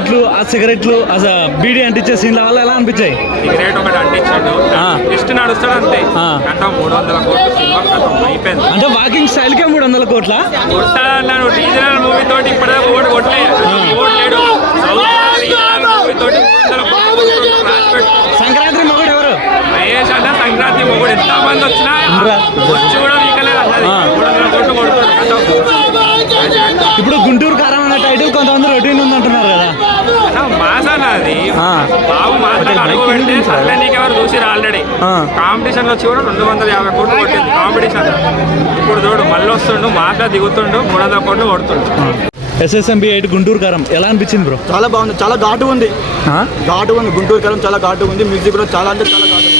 ఫైట్లు, ఆ సిగరెట్లు, బీడీ అంటించే సీన్ల వల్ల ఎలా అనిపించాయి? సిగరెట్ ఒకటి అంటించాడు, జస్ట్ నడుస్తాడు అంతే. గంట 300 కోట్లు సినిమా కథం అయిపోయింది. అంటే వాకింగ్ స్టైల్ కే 300 కోట్ల కొడతాడన్నాడు. రీజనల్ మూవీ తోటి ఇప్పటిదాకా ఓడి కొట్టలేదు. ఓడలేడు. మూవీ తోటి సంక్రాంతి మొగుడు ఎవరు? మహేష్ అన్న సంక్రాంతి మొగుడు ఎంత మంది వచ్చినా వచ్చి కూడా వీకలేదు అన్నది. 300 కోట్లు కొడుతుంది. ఇప్పుడు గుంటూరు కారం అనే టైటిల్ కొంతమంది రొటీన్ ఉందంటున్నారు కదా. మాసాన అది బాబు మాసాలు అడుగు పెడితే సర్లే నీకెవరు చూసిరు ఆల్రెడీ. కాంపిటీషన్ వచ్చి కూడా 250 కోట్లు కొట్టింది కాంపిటీషన్. ఇప్పుడు చూడు మళ్ళీ వస్తుండు, మాసా దిగుతుండు, 300 కోట్లు కొడుతుండు. SSMB 8 గుంటూరు కారం ఎలా అనిపించింది బ్రో? చాలా బాగుంది, చాలా ఘాటు ఉంది. గుంటూరు కారం చాలా ఘాటు ఉంది. మ్యూజిక్ కూడా చాలా అంటే చాలా ఘాటు ఉంది.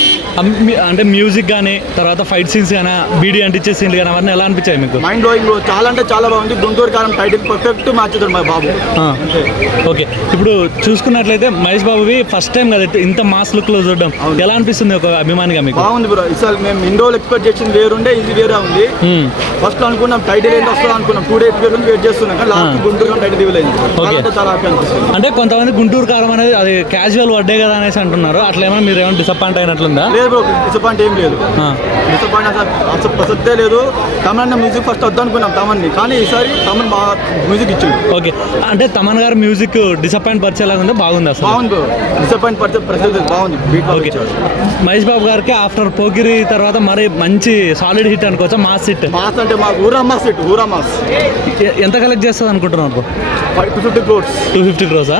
అంటే మ్యూజిక్ కానీ తర్వాత ఫైట్ సీన్స్ కానీ బీడీ అంటించే సీన్లు కానీ అవన్నీ ఎలా అనిపించాయి మీకు? మైండ్ బ్లోయింగ్, చాలా అంటే చాలా బాగుంది. గుంటూరు కారం టైటిల్ పర్ఫెక్ట్ మ్యాచ్ అవుతుంది మా బాబు. ఓకే, ఇప్పుడు చూసుకున్నట్లయితే మహేష్ బాబువి ఫస్ట్ టైం కదా ఇంత మాస్ లుక్ లో చూడడం, ఎలా అనిపిస్తుంది ఒక అభిమానిగా మీకు? బాగుంది బ్రో. ఈసారి మేము ఇన్ని రోజులు ఎక్స్పెక్ట్ చేసింది వేరుండే, ఇది వేరే ఉంది. ఫస్ట్ అనుకున్నాం టైటిల్ ఏంటి వస్తుందో అనుకున్నాం, 2 days వెయిట్ చేస్తున్నాం, కానీ లాస్ట్ గుంటూరు కారం టైటిల్ ఇవ్వలేదు. చాలా హ్యాపీ అనిపిస్తుంది. అంటే కొంతమంది గుంటూరు కారం అనేది అది క్యాజువల్ వర్డే కదా అనేసి అంటున్నారు, అట్లా ఏమైనా మీరు ఏమైనా డిసప్పాయింట్ అయినట్లుందా? లేదు బ్రో, డిసప్పాయింట్ ఏం లేదు. డిసప్పాయింట్ అసలు ప్రసక్తే లేదు. తమన్ మ్యూజిక్ ఫస్ట్ వద్దు అనుకున్నాం తమన్ని, కానీ ఈసారి తమన్ బాగా మ్యూజిక్ ఇచ్చింది. ఓకే, అంటే తమన్ గారు మ్యూజిక్ డిసప్పాయింట్ పరిచేలాగా ఉందా? బాగుంది అసలు. బాగుంది బ్రో, డిసప్పాయింట్ పరిచే బాగుంది. ఓకే, మహేష్ బాబు గారికి ఆఫ్టర్ పోకిరి తర్వాత మరి మంచి సాలిడ్ హిట్ అనుకోవచ్చా? Mass hit. మాస్ అంటే మాకు ఊరా మాస్ హిట్. ఊరా మాస్ ఎంత కలెక్ట్ చేస్తుంది అనుకుంటున్నారు? 250 crores. 250 crores